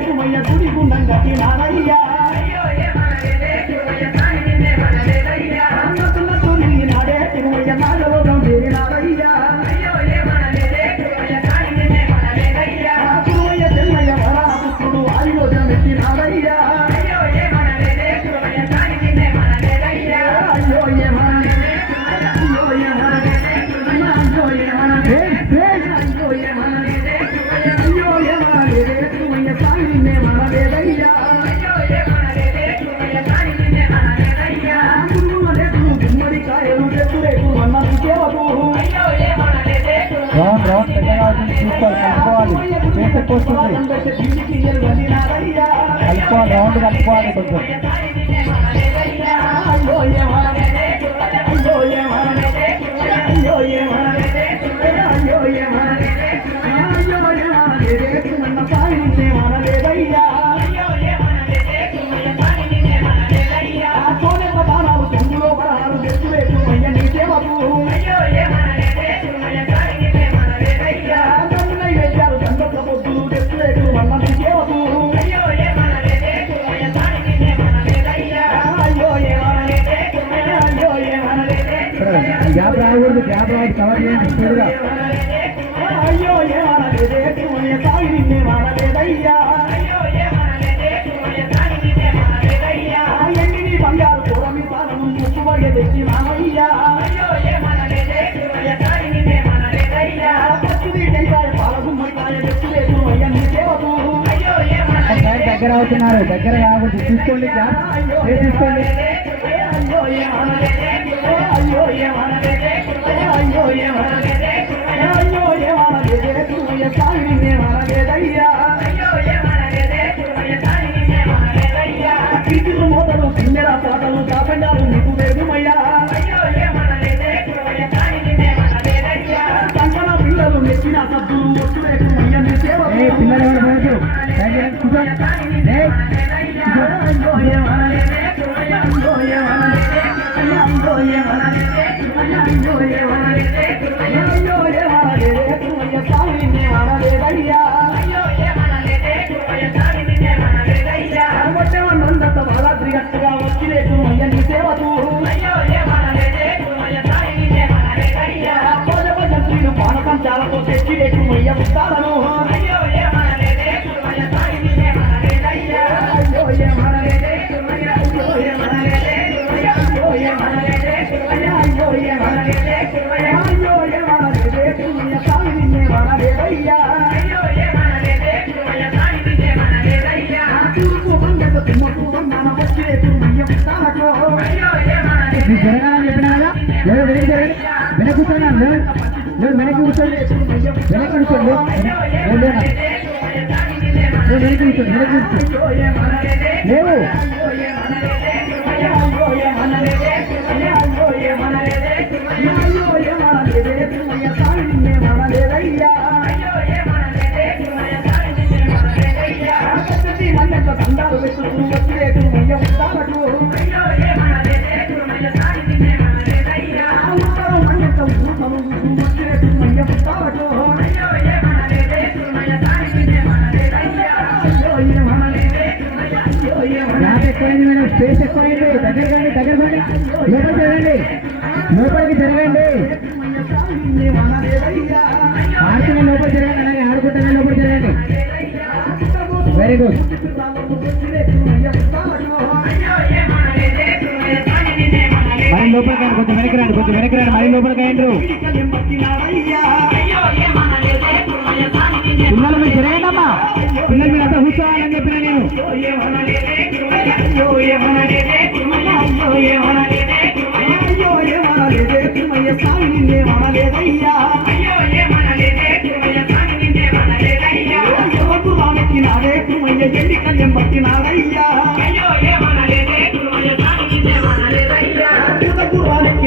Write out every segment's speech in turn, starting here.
కుమయ్య గుడి గుండంగా తినారయ్యా నాడే తిరుమయ్య నాగలోకం చేరినారయ్యా కుమయ్య తెల్లయ్య వరాపుత్రుడు ఆయోజన ఎత్తినారయ్యా రౌండ్ కలుపుకోవాలి కొంచెం గ్యాప్ రాకూడదు, గ్యాప్ రాదు, కవర్ చేయండి స్పీడ్గా. అయ్యో ఏమనలేదే సాగిరిన్నే మనలేదయ్యా ఎండిని బంగారు కూరమి పాలను ముక్కుబడి తెచ్చి మామయ్యా పచ్చిది టెంకాయ పాలగుమ్మడికాయ తెచ్చిలేదు అయ్యన్ని దేవతూ దగ్గర అవుతున్నారు, దగ్గర కాకూడదు, చూసుకోండి, గ్యాప్ తీసుకోండి. అయ్యో ఏమనలేదే అయ్యో ఏమనలేదే అయ్యో ఏమనలేదే అయ్యో ఏమనలేదే సాగిరిన్నే మనలేదయ్యా కీర్తులు మోతలు కిన్నెల పాటలు కాపెండాలు నీకు వేరుమయ్యా సంకన పిల్లలు నెచ్చిన సద్దులు ఒట్టువేకు అయ్యన్ని సేవ పిల్లలు గట్టుగా వచ్చిలేకు అయ్యన్ని సేవతూ భజంత్రీలు పానకంచాలతో తెచ్చిలేకు అయ్య పుట్టాలను జరగాలని చెప్పినా కదా, లేదు వెనక్కి జరగండి, వెనక్కి కూర్చోండి, లేదు వెనక్కి కూర్చోండి, వెనక్కి కూర్చోండి, వెనక్కి కూర్చోండి, వెనక్కి కూర్చోండి, లేవు దండాలు పెట్టుకుని వచ్చేటు ఉత్తరం మండటం వచ్చేటు పుట్టాలటో ఎక్కువైంది మేడం, స్పేస్ ఎక్కువైంది, దగ్గర కండి, దగ్గర కండి, లోపలికి జరగండి, లోపలికి జరగండి, ఆడుతున్న లోపలికి జరగండి, అలాగే ఆడుకుంటున్న లోపలికి జరగండి. Very good. మరి లోపలికి రండి, కొంచెం వెనక్కి రండి, కొంచెం వెనక్కి రండి, మరి లోపలికి అయ్యండ్రు. పిల్లలు మీరు జరగండి అమ్మా, పిల్లలు మీరు అంతా కూర్చోవాలని చెప్పిన నేను. ఎన్నికల్యం పట్టినారయ్యా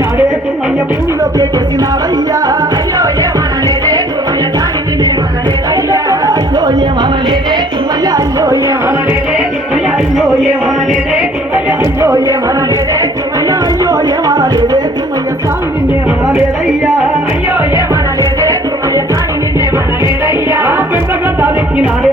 నాడే కుమయ్య పూమిలో కేసినారయ్యా అయ్యో ఏమనలేదే కుమయ్య అయ్యో ఏమనలేదే అయ్యో ఏమనలేదే అయ్యో ఏమనలేదే కుమయ్య అయ్యో ఏమనలేదే కుమయ్య సామి నిన్నే మనలేదయ్యా అయ్యో ఏమనలేదే కుమయ్య సామి నిన్నే మనలేదయ్యా పెద్ద గడ్డ నాడే